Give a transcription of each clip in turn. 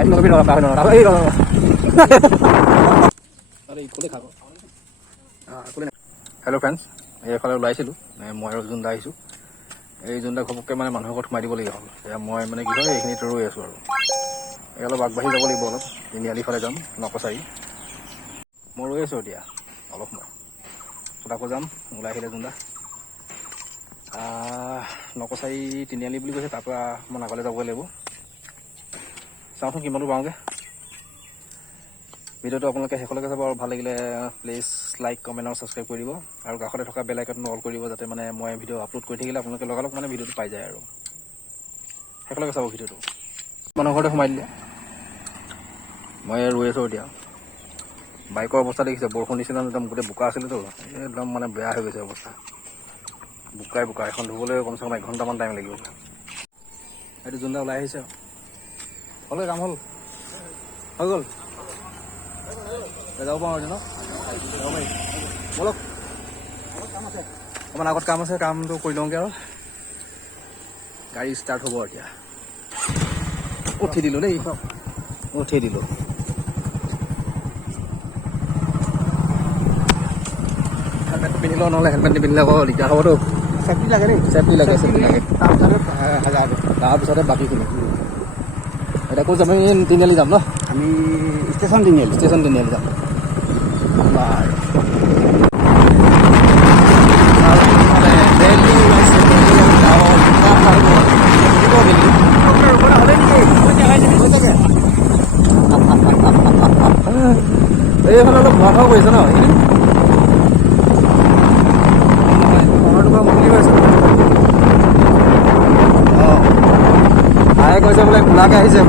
fighting নকৰিবি ৰবা পাহৰি নকৰা এই ৰবা আৰে কোলে খাব কোলে হেল্ল' ফ্ৰেণ্ডছ এইফালে ওলাইছিলোঁ মই আৰু জোনদা আহিছোঁ এই জোনদা ঘপককৈ মানে মানুহৰ ঘৰত সোমাই দিবলগীয়া হ'ল এয়া মই মানে কি হয় এইখিনিত ৰৈ আছোঁ আৰু এই অলপ আগবাঢ়ি যাব লাগিব অলপ তিনিআলিফালে যাম নকচাৰি মই ৰৈ আছোঁ এতিয়া অলপ সময় পিছত আকৌ যাম ওলাই আহিলে জোনদা নকচাৰি তিনিআলি বুলি কৈছে তাৰপৰা মই আগলৈ যাবই লাগিব চাওঁচোন কিমানটো পাওঁগৈ ভিডিঅ'টো আপোনালোকে শেষলৈকে চাব আৰু ভাল লাগিলে প্লিজ লাইক কমেণ্ট আৰু ছাবস্ক্ৰাইব কৰি দিব আৰু কাষতে থকা বেল আইকনটো অল কৰি দিব যাতে মানে মই ভিডিঅ' আপলোড কৰি থাকিলে আপোনালোকে লগালগ মানে ভিডিঅ'টো পাই যায় আৰু শেষলৈকে চাব ভিডিঅ'টো মানুহৰ ঘৰতে সোমাই দিলে মই ৰৈ আছোঁ এতিয়া বাইকৰ অৱস্থা দেখিছে বৰষুণ নিচিনা একদম গোটেই বোকা আছিলেতো একদম মানে বেয়া হৈ গৈছে অৱস্থা বোকা এখন ধুবলৈ কমচে কম 1 ঘণ্টামান টাইম লাগিব এইটো জোনদা ওলাই আহিছে হ'লে কাম হ'ল হৈ গ'ল যাব পাৰোঁ ন যাব পাৰি বলক অকণমান আগত কাম আছে কামটো কৰি লওঁগৈ আৰু গাড়ী ষ্টাৰ্ট হ'ব এতিয়া উঠি দিলোঁ দেই উঠি দিলোঁ হেলমেটটো পিন্ধি লওঁ নহ'লে হেলমেট নিপিন্ধিলে আকৌ দিগদাৰ হ'বতো চেফটি লাগে দেই চেফটি লাগে তাৰপিছতে বাকীখিনি এতিয়া ক'ত যাম আমি তিনিআলি যাম ন আমি ষ্টেচন তিনিআলি যাম এইফালে অলপ ভুৱা ভাও কৰিছে ন মুকলি হৈছে কৈছে বোলে খোলাকৈ আহিছে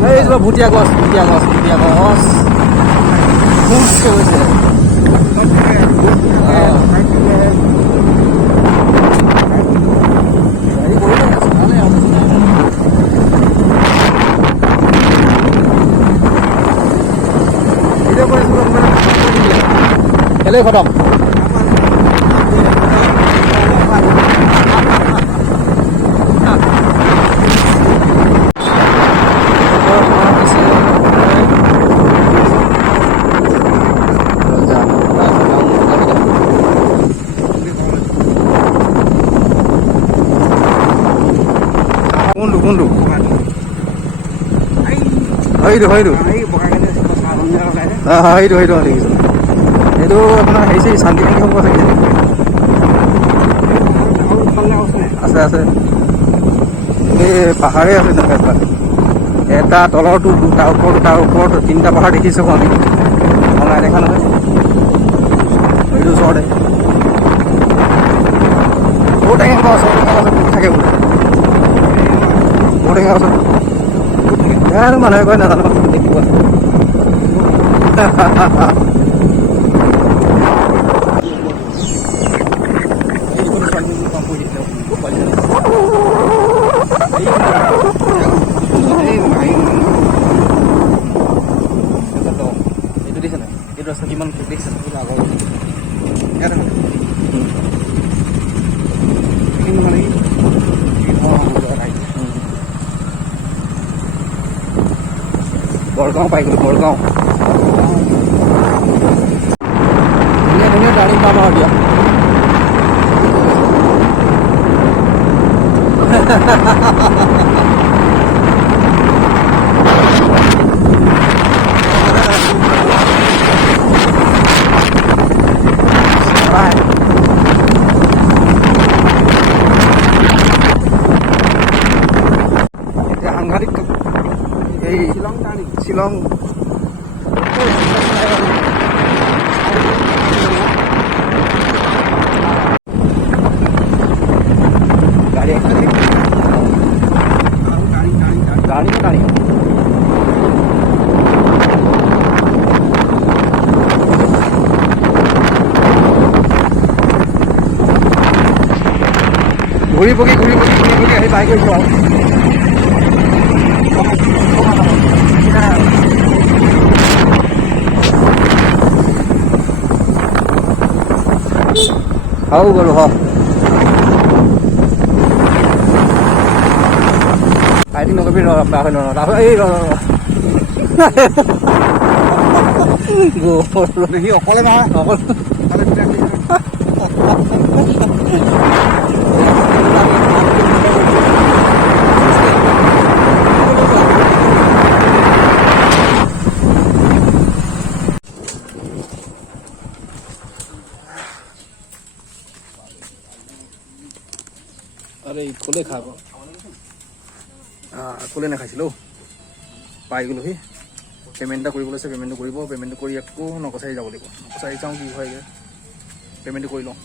হয় এই ভুটীয়া গছ হৈছে খেলেই খতম কোনটো সেইটো দেখিছোঁ এইটো আপোনাৰ হেৰি শান্তি পানী হ'ব চাগে আছে এই পাহাৰেই আছে তেনেকৈ এটা তলৰটো তাৰ ওপৰত 3টা পাহাৰ দেখিছোঁ আমি নাই দেখা নহয় এইটো ওচৰতে ঔটেঙা গছ থাকে বোলে ঔটেঙা গছত মানুহে কয় নাজানো দেখিব এইটো দিছে নাই এইটো ৰাস্তা কিমান দেখিছে আগৰ বৰগাঁও পাই গ'লোঁ বৰগাঁও ধুনীয়া টাৰ্ণিং পাম আৰু দিয়া সাংঘাতিক এই শ্বিলং গাড়ী ঘূৰি পকি আহি পাই গৈছোঁ আৰু hau galo ha fighting no minute পাহৰি লওঁ এই সি অকলে নহয় আরে কোলে খাব কোলে নাখাইছিলোঁ পাই গ'লোহি পে'মেণ্ট এটা কৰিব লৈছে পে'মেণ্টটো কৰিব পে'মেণ্টটো কৰি আকৌ নকচাৰি যাব লাগিব নকচাৰি চাওঁ কি হয়গৈ পে'মেণ্টটো কৰি লওঁ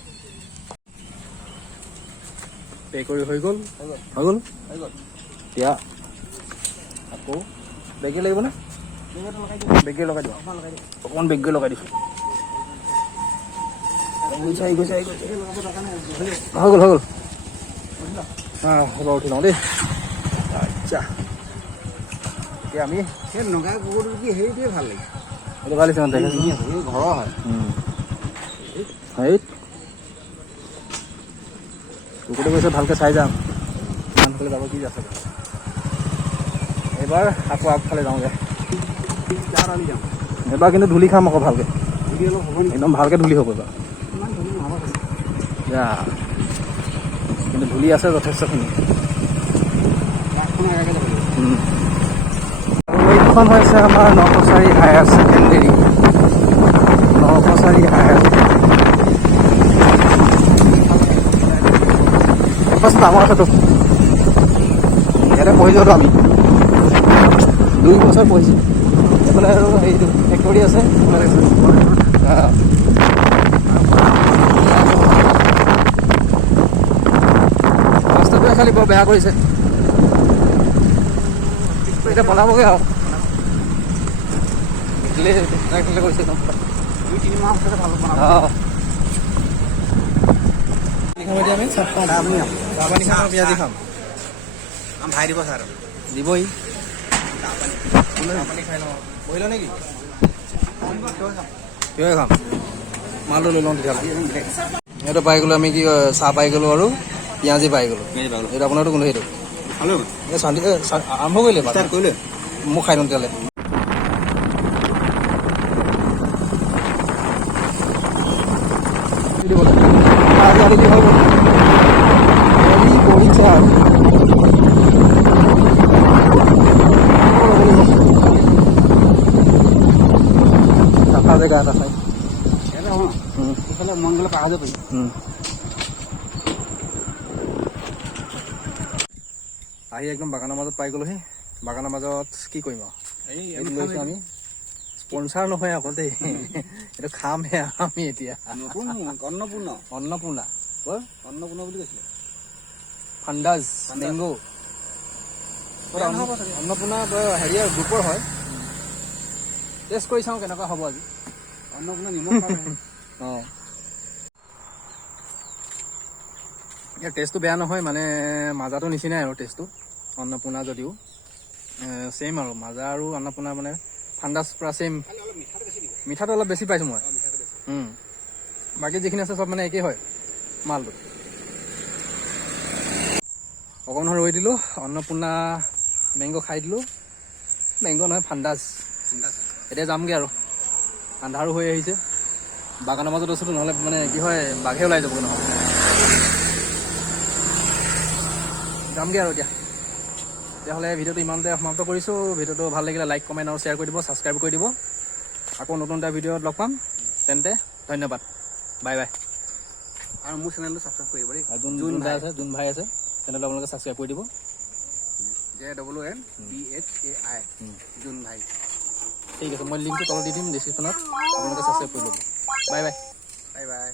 পে' কৰি হৈ গ'ল এতিয়া আকৌ বেগে লাগিবনে বেগে লগাই দিওঁ অকণমান বেগে লগাই দিছোঁ হৈ গ'ল এবাৰ উঠি লওঁ দেই আচ্ছা এতিয়া আমি সেই নগা কুকুৰটো কি সেইটোৱে ভাল লাগে এইটো ভাল লাগিছে মানে ঘৰৰ হয় সেই কুকুৰটো গৈছে ভালকৈ চাই যাম আনফালে যাব কি আছে এইবাৰ আকৌ আগফালে যাওঁগৈ এবাৰ কিন্তু ধূলি খাম আকৌ ভালকৈ একদম ভালকৈ ধূলি হ'ব এবাৰ কিন্তু ধূলি আছে যথেষ্টখিনি আৰু এইখন হৈছে আমাৰ নকচাৰী হায়াৰ ছেকেণ্ডেৰী ডাঙৰ আছেতো ইয়াতে পঢ়িছোঁতো আমি 2 বছৰ পঢ়িছোঁ এইফালে আৰু হেৰিটো ফেক্টৰী আছে ৰাস্তাটোৱে খালি বৰ বেয়া কৰিছে এতিয়া বনাবগৈ আৰু কৰিছে 2-3 মাহ পিছতে ভাল বনাব আমি চাহপানী খাম পিঁয়াজি খাম ভাই দিব ছাৰ দিবই খাই লওঁ বহিল নেকি কিয় খাম মালটো লৈ লওঁ তেতিয়াহ'লে সেইটো পাই গ'লোঁ আমি কি চাহ পাই গ'লোঁ আৰু পিঁয়াজি পাই গ'লোঁ এইটো আপোনাৰতো কোনো সেইটো এই চান্দি আৰম্ভ কৰিলে মোক খাই লওঁ তেতিয়াহ'লে জেগা এটা চাই মন গ'লে পাহৰি যাব আহি একদম বাগানৰ মাজত পাই গ'লোহি বাগানৰ মাজত কি কৰিম আৰু এইটো লৈছোঁ আমি স্পনচাৰ নহয় আকৌ দেই এইটো খামহে আমি এতিয়া অন্নপূৰ্ণা বুলি কৈছিলে ফান্দাজ মেংগো অন্নপূৰ্ণা হেৰিয়াৰ গ্ৰুপৰ হয় টেষ্ট কৰি চাওঁ কেনেকুৱা হ'ব আজি অন্নপূৰ্ণা নিমখ অঁ ইয়াৰ টেষ্টটো বেয়া নহয় মানে মাজাটো নিচিনাই আৰু টেষ্টটো অন্নপূৰ্ণা যদিও ছেইম আৰু মাজা আৰু অন্নপূৰ্ণা মানে ফান্দাজ পূৰা ছেইম মিঠাটো অলপ বেছি পাইছোঁ মই বাকী যিখিনি আছে চব মানে একেই হয় মালটো অকণমান ৰৈ দিলোঁ অন্নপূৰ্ণা মেংগ' খাই দিলোঁ মেংগ' নহয় ফান্দাজ এতিয়া যামগৈ আৰু আন্ধাৰো হৈ আহিছে বাগানৰ মাজত আছোঁতো নহ'লে মানে কি হয় বাঘে ওলাই যাবগৈ নহয় যামগৈ আৰু এতিয়া তেতিয়াহ'লে ভিডিঅ'টো ইমানতে সমাপ্ত কৰিছোঁ ভিডিঅ'টো ভাল লাগিলে লাইক কমেণ্ট আৰু শ্বেয়াৰ কৰি দিব ছাবস্ক্ৰাইব কৰি দিব আকৌ নতুন এটা ভিডিঅ'ত লগ পাম তেন্তে ধন্যবাদ বাই বাই আৰু মোৰ চেনেলটো ছাবস্ক্ৰাইব কৰিব দেই যোন ভাই আছে চেনেলটো আপোনালোকে ছাবস্ক্ৰাইব কৰি দিব JNPHAI জোন ভাই ঠিক আছে মই লিংকটো তলত দি দিম ডিছক্ৰিপশ্যনত আপোনালোকে ছাবস্ক্ৰাইব কৰি ল'ব বাই বাই বাই বাই